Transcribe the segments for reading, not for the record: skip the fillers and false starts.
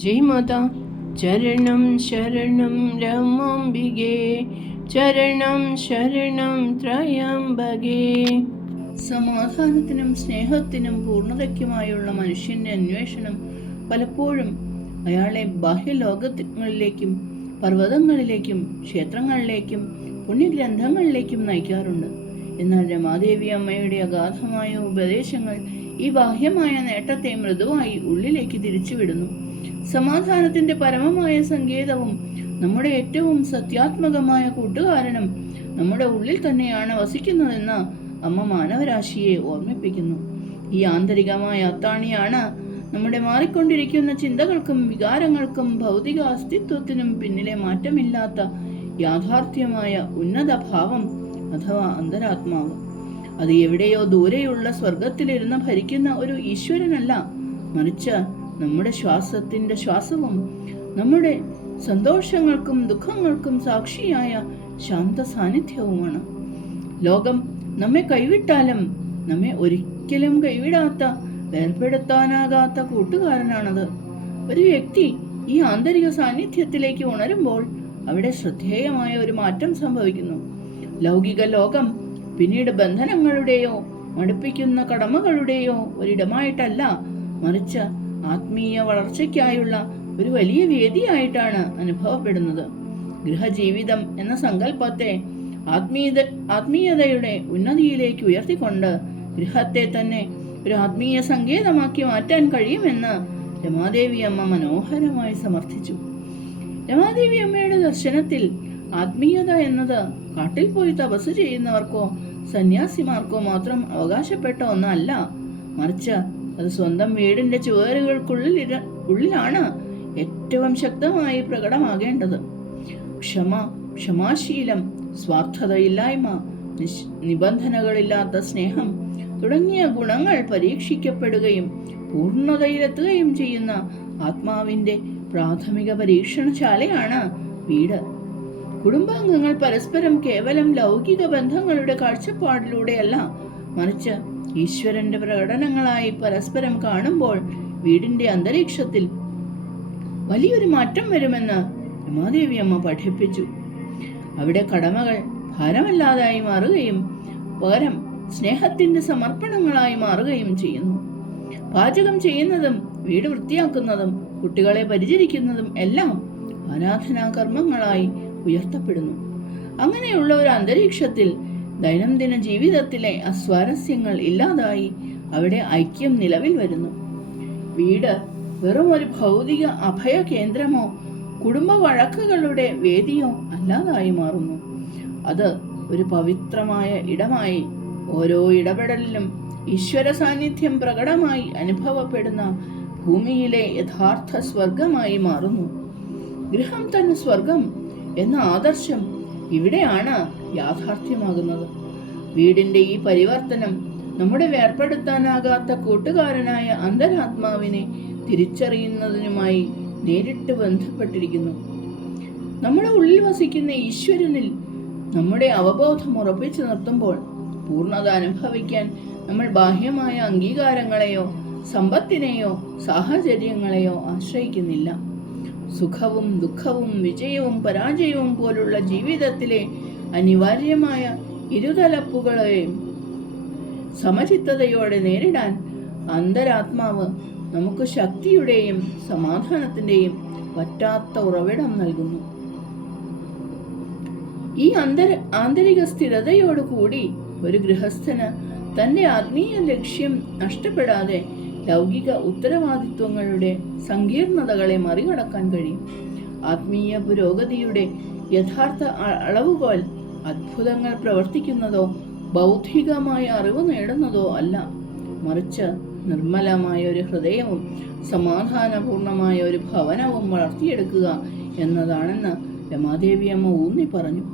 ജയ് മാതാ. ചരണം ശരണം രമാംബികേ, ചരണം ശരണം ത്രയംബകേ. സമാധാനത്തിനും സ്നേഹത്തിനും പൂർണ്ണതയ്ക്കുമായുള്ള മനുഷ്യന്റെ അന്വേഷണം പലപ്പോഴും അയാളെ ബാഹ്യലോകങ്ങളിലേക്കും പർവ്വതങ്ങളിലേക്കും ക്ഷേത്രങ്ങളിലേക്കും പുണ്യഗ്രന്ഥങ്ങളിലേക്കും നയിക്കാറുണ്ട്. എന്നാൽ രമാദേവി അമ്മയുടെ അഗാധമായ ഉപദേശങ്ങൾ ഈ ബാഹ്യമായ നേട്ടത്തെ മൃദുവായി ഉള്ളിലേക്ക് തിരിച്ചുവിടുന്നു. സമാധാനത്തിന്റെ പരമമായ സങ്കേതവും നമ്മുടെ ഏറ്റവും സത്യാത്മകമായ കൂട്ടുകാരനും നമ്മുടെ ഉള്ളിൽ തന്നെയാണ് വസിക്കുന്നതെന്ന് അമ്മ മാനവരാശിയെ ഓർമ്മിപ്പിക്കുന്നു. ഈ ആന്തരികമായ അത്താണിയാണ് നമ്മുടെ മാറിക്കൊണ്ടിരിക്കുന്ന ചിന്തകൾക്കും വികാരങ്ങൾക്കും ഭൗതിക അസ്തിത്വത്തിനും പിന്നിലെ മാറ്റമില്ലാത്ത യാഥാർത്ഥ്യമായ ഉന്നത ഭാവം അഥവാ അന്തരാത്മാവ്. അത് എവിടെയോ ദൂരെയുള്ള സ്വർഗത്തിലിരുന്ന് ഭരിക്കുന്ന ഒരു ഈശ്വരനല്ല, മറിച്ച് നമ്മുടെ ശ്വാസത്തിന്റെ ശ്വാസവും നമ്മുടെ സന്തോഷങ്ങൾക്കും ദുഃഖങ്ങൾക്കും സാക്ഷിയായ ശാന്ത സാന്നിധ്യവുമാണ്. ലോകം നമ്മെ കൈവിട്ടാലും നമ്മെ ഒരിക്കലും കൈവിടാത്ത, വേർപെടുത്താനാകാത്ത കൂട്ടുകാരനാണത്. ഒരു വ്യക്തി ഈ ആന്തരിക സാന്നിധ്യത്തിലേക്ക് ഉണരുമ്പോൾ അവിടെ ശ്രദ്ധേയമായ ഒരു മാറ്റം സംഭവിക്കുന്നു. ലൗകിക ലോകം പിന്നീട് ബന്ധനങ്ങളുടെയോ മടുപ്പിക്കുന്ന കടമകളുടെയോ ഒരിടമായിട്ടല്ല, മറിച്ച് ആത്മീയ വളർച്ചയ്ക്കായുള്ള ഒരു വലിയ വേദിയായിട്ടാണ് അനുഭവപ്പെടുന്നത്. ഗൃഹജീവിതം എന്ന സങ്കല്പത്തെ ആത്മീയതയുടെ ഉന്നതിയിലേക്ക് ഉയർത്തിക്കൊണ്ട് ഗൃഹത്തെ തന്നെ ഒരു ആത്മീയ സങ്കേതമാക്കി മാറ്റാൻ കഴിയുമെന്ന് രമാദേവി അമ്മ മനോഹരമായി സമർത്ഥിച്ചു. രമാദേവി അമ്മയുടെ ദർശനത്തിൽ ആത്മീയത എന്നത് കാട്ടിൽ പോയി തപസ് ചെയ്യുന്നവർക്കോ സന്യാസിമാർക്കോ മാത്രം അവകാശപ്പെട്ട ഒന്നല്ല, മറിച്ച് അത് സ്വന്തം വീടിന്റെ ചുവരുകൾക്കുള്ളിലാണ് ഏറ്റവും ശക്തമായി പ്രകടമാകേണ്ടത്. ക്ഷമാശീലം, സ്വാർത്ഥതയില്ലായ്മ, നിബന്ധനകളില്ലാത്ത സ്നേഹം തുടങ്ങിയ ഗുണങ്ങൾ പരീക്ഷിക്കപ്പെടുകയും പൂർണ്ണതയിലെത്തുകയും ചെയ്യുന്ന ആത്മാവിന്റെ പ്രാഥമിക പരീക്ഷണശാലയാണ് വീട്. കുടുംബാംഗങ്ങൾ പരസ്പരം കേവലം ലൗകിക ബന്ധങ്ങളുടെ കാഴ്ചപ്പാടിലൂടെയല്ല, മറിച്ച് ഈശ്വരന്റെ പ്രകടനങ്ങളായി പരസ്പരം കാണുമ്പോൾ വീടിന്റെ അന്തരീക്ഷത്തിൽ വലിയൊരു മാറ്റം വരുമെന്ന് രമാദേവി അമ്മ പഠിപ്പിച്ചു. അവിടെ കടമകൾ ഭാരമല്ലാതായി മാറുകയും പകരം സ്നേഹത്തിന്റെ സമർപ്പണങ്ങളായി മാറുകയും ചെയ്യുന്നു. പാചകം ചെയ്യുന്നതും വീട് വൃത്തിയാക്കുന്നതും കുട്ടികളെ പരിചരിക്കുന്നതും എല്ലാം ആരാധനാ കർമ്മങ്ങളായി ഉയർത്തപ്പെടുന്നു. അങ്ങനെയുള്ള ഒരു അന്തരീക്ഷത്തിൽ ദൈനംദിന ജീവിതത്തിലെ അസ്വാരസ്യങ്ങൾ ഇല്ലാതായി അവിടെ ഐക്യം നിലവിൽ വരുന്നു. വീട് വെറും ഒരു ഭൗതിക അഭയ കേന്ദ്രമോ കുടുംബ വഴക്കുകളുടെ വേദിയോ അല്ലാതായി മാറുന്നു. അത് ഒരു പവിത്രമായ ഇടമായി, ഓരോ ഇടപെടലിലും ഈശ്വര സാന്നിധ്യം പ്രകടമായി അനുഭവപ്പെടുന്ന ഭൂമിയിലെ യഥാർത്ഥ സ്വർഗമായി മാറുന്നു. ഗൃഹം തന്നെ സ്വർഗം എന്ന ആദർശം ഇവിടെയാണ് യാഥാർത്ഥ്യമാകുന്നത്. വീടിന്റെ ഈ പരിവർത്തനം നമ്മുടെ വേർപെടുത്താനാകാത്ത കൂട്ടുകാരനായ അന്തരാത്മാവിനെ തിരിച്ചറിയുന്നതിനുമായി നേരിട്ട് ബന്ധപ്പെട്ടിരിക്കുന്നു. നമ്മുടെ ഉള്ളിൽ വസിക്കുന്ന ഈശ്വരനിൽ നമ്മുടെ അവബോധം ഉറപ്പിച്ചു നിർത്തുമ്പോൾ പൂർണ്ണത അനുഭവിക്കാൻ നമ്മൾ ബാഹ്യമായ അംഗീകാരങ്ങളെയോ സമ്പത്തിനെയോ സാഹചര്യങ്ങളെയോ ആശ്രയിക്കുന്നില്ല. സുഖവും ദുഃഖവും വിജയവും പരാജയവും പോലുള്ള ജീവിതത്തിലെ അനിവാര്യമായ ഇരുതലപ്പുകളെയും സമചിത്തതയോടെ നേരിടാൻ അന്തരാത്മാവ് നമുക്ക് ശക്തിയുടെയും സമാധാനത്തിന്റെയും വറ്റാത്ത ഉറവിടം നൽകുന്നു. ഈ ആന്തരിക സ്ഥിരതയോടുകൂടി ഒരു ഗൃഹസ്ഥന് തന്റെ ആത്മീയ ലക്ഷ്യം നഷ്ടപ്പെടാതെ ലൗകിക ഉത്തരവാദിത്വങ്ങളുടെ സങ്കീർണതകളെ മറികടക്കാൻ കഴിയും. ആത്മീയ പുരോഗതിയുടെ യഥാർത്ഥ അളവുകോൽ അത്ഭുതങ്ങൾ പ്രവർത്തിക്കുന്നതോ ബൗദ്ധികമായ അറിവ് നേടുന്നതോ അല്ല, മറിച്ച് നിർമ്മലമായ ഒരു ഹൃദയവും സമാധാനപൂർണമായ ഒരു ഭവനവും വളർത്തിയെടുക്കുക എന്നതാണെന്ന് രമാദേവി അമ്മ ഊന്നി പറഞ്ഞു.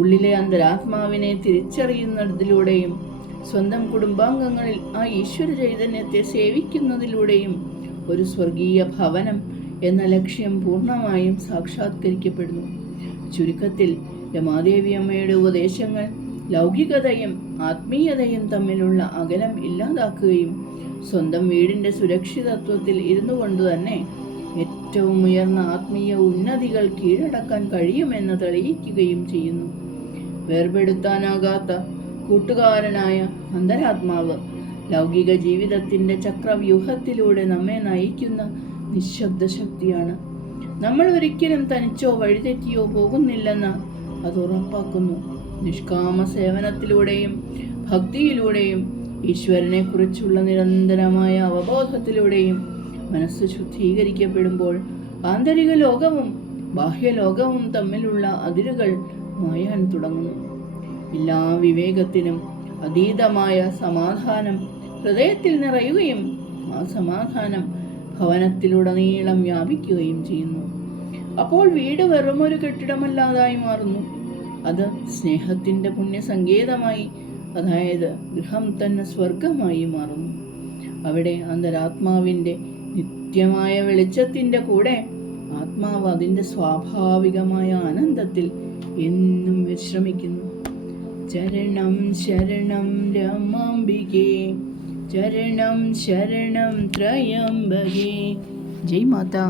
ഉള്ളിലെ അന്തരാത്മാവിനെ തിരിച്ചറിയുന്നതിലൂടെയും സ്വന്തം കുടുംബാംഗങ്ങളിൽ ആ ഈശ്വര ചൈതന്യത്തെ സേവിക്കുന്നതിലൂടെയും ഒരു സ്വർഗീയ ഭവനം എന്ന ലക്ഷ്യം പൂർണ്ണമായും സാക്ഷാത്കരിക്കപ്പെടുന്നു. ചുരുക്കത്തിൽ രമാദേവി അമ്മയുടെ ഉപദേശങ്ങൾ ലൗകികതയും ആത്മീയതയും തമ്മിലുള്ള അകലം ഇല്ലാതാക്കുകയും സ്വന്തം വീടിന്റെ സുരക്ഷിതത്വത്തിൽ ഇരുന്നു കൊണ്ട് തന്നെ ഏറ്റവും ഉയർന്ന ആത്മീയ ഉന്നതികൾ കീഴടക്കാൻ കഴിയുമെന്ന് തെളിയിക്കുകയും ചെയ്യുന്നു. വേർപെടുത്താനാകാത്ത കൂട്ടുകാരനായ അന്തരാത്മാവ് ലൗകിക ജീവിതത്തിന്റെ ചക്രവ്യൂഹത്തിലൂടെ നമ്മെ നയിക്കുന്ന നിശബ്ദ ശക്തിയാണ്. നമ്മൾ ഒരിക്കലും തനിച്ചോ വഴിതെറ്റിയോ പോകുന്നില്ലെന്ന് അത് ഉറപ്പാക്കുന്നു. നിഷ്കാമ സേവനത്തിലൂടെയും ഭക്തിയിലൂടെയും ഈശ്വരനെ കുറിച്ചുള്ള നിരന്തരമായ അവബോധത്തിലൂടെയും മനസ്സ് ശുദ്ധീകരിക്കപ്പെടുമ്പോൾ ആന്തരിക ലോകവും ബാഹ്യലോകവും തമ്മിലുള്ള അതിരുകൾ മായാൻ തുടങ്ങുന്നു. എല്ലാ വിവേകത്തിനും അതീതമായ സമാധാനം ഹൃദയത്തിൽ നിറയുകയും ആ സമാധാനം ഭവനത്തിലുടനീളം വ്യാപിക്കുകയും ചെയ്യുന്നു. അപ്പോൾ വീട് വെറുമൊരു കെട്ടിടമല്ലാതായി മാറുന്നു. അത് സ്നേഹത്തിൻ്റെ പുണ്യസങ്കേതമായി, അതായത് ഗൃഹം തന്നെ സ്വർഗമായി മാറുന്നു. അവിടെ അന്തരാത്മാവിൻ്റെ നിത്യമായ വെളിച്ചത്തിൻ്റെ കൂടെ ആത്മാവ് അതിൻ്റെ സ്വാഭാവികമായ ആനന്ദത്തിൽ എന്നും വിശ്രമിക്കുന്നു. ചരണം ശരണം രമാംബികേ, ചരണം ശരണം ത്രയംബകേ. ജയ് മാതാ.